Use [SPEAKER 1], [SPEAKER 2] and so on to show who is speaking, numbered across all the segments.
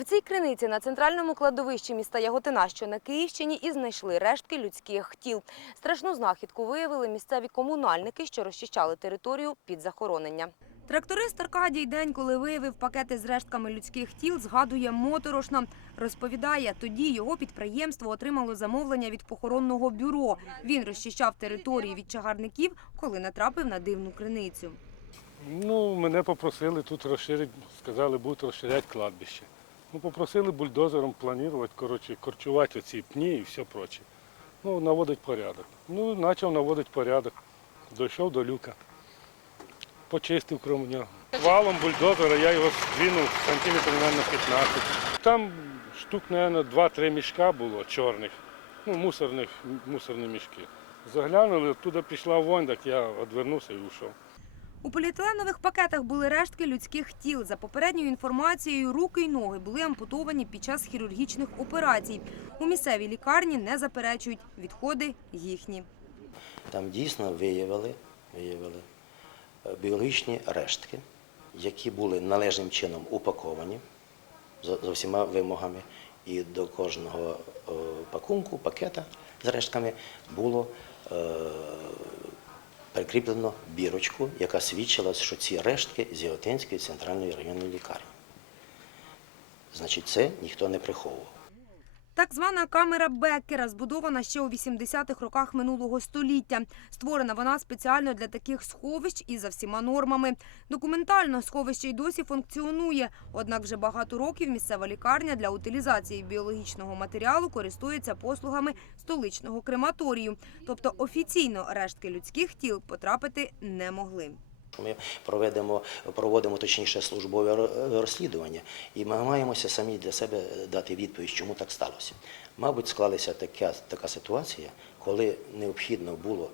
[SPEAKER 1] В цій криниці на центральному кладовищі міста Яготина, що на Київщині, і знайшли рештки людських тіл. Страшну знахідку виявили місцеві комунальники, що розчищали територію під захоронення. Тракторист Аркадій день, коли виявив пакети з рештками людських тіл, згадує моторошно. Розповідає, тоді його підприємство отримало замовлення від похоронного бюро. Він розчищав території від чагарників, коли натрапив на дивну криницю.
[SPEAKER 2] Ну, мене попросили тут розширити, сказали, будуть розширяти кладбище. Ну, попросили бульдозером планувати, коротше, корчувати оці пні і все проче. Ну, наводить порядок. Ну, почав наводити порядок. Дійшов до люка. Почистив крім нього. Валом бульдозера я його здвинув сантиметрів, мабуть, 15. Там штук, мабуть, 2-3 мішка було чорних, ну, мусорних, мусорні мішки. Заглянули, оттуда пішла вонь, так я відвернувся і йшов.
[SPEAKER 1] У поліетиленових пакетах були рештки людських тіл. За попередньою інформацією, руки й ноги були ампутовані під час хірургічних операцій. У місцевій лікарні не заперечують відходи їхні.
[SPEAKER 3] Там дійсно виявили, виявили е, біологічні рештки, які були належним чином упаковані за, всіма вимогами. І до кожного пакунку, пакета з рештками було е, прикріплено бірочку, яка свідчила, що ці рештки з Яготинської центральної районної лікарні. Значить, це ніхто не приховував.
[SPEAKER 1] Так звана камера Беккера збудована ще у 80-х роках минулого століття. Створена вона спеціально для таких сховищ і за всіма нормами. Документально сховище й досі функціонує. Однак вже багато років місцева лікарня для утилізації біологічного матеріалу користується послугами столичного крематорію. Тобто офіційно рештки людських тіл потрапити не могли.
[SPEAKER 3] Що Ми проведемо, проводимо точніше службове розслідування, і ми маємося самі для себе дати відповідь, чому так сталося. Мабуть, склалася така, така ситуація, коли необхідно було,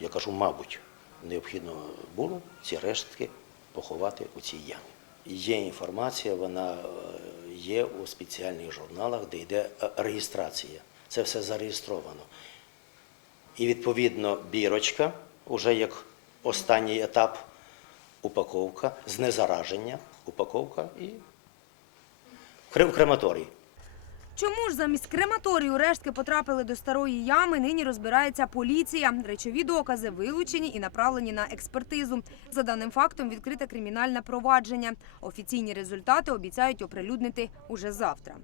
[SPEAKER 3] я кажу, мабуть, необхідно було ці рештки поховати у цій ямі. Є інформація, вона е, є у спеціальних журналах, де йде е, реєстрація. Це все зареєстровано. І відповідно бірочка, вже як останній етап упаковка, знезараження, упаковка і крематорій.
[SPEAKER 1] Чому ж замість крематорію рештки потрапили до старої ями, нині розбирається поліція. Речові докази вилучені і направлені на експертизу. За даним фактом відкрите кримінальне провадження. Офіційні результати обіцяють оприлюднити уже завтра.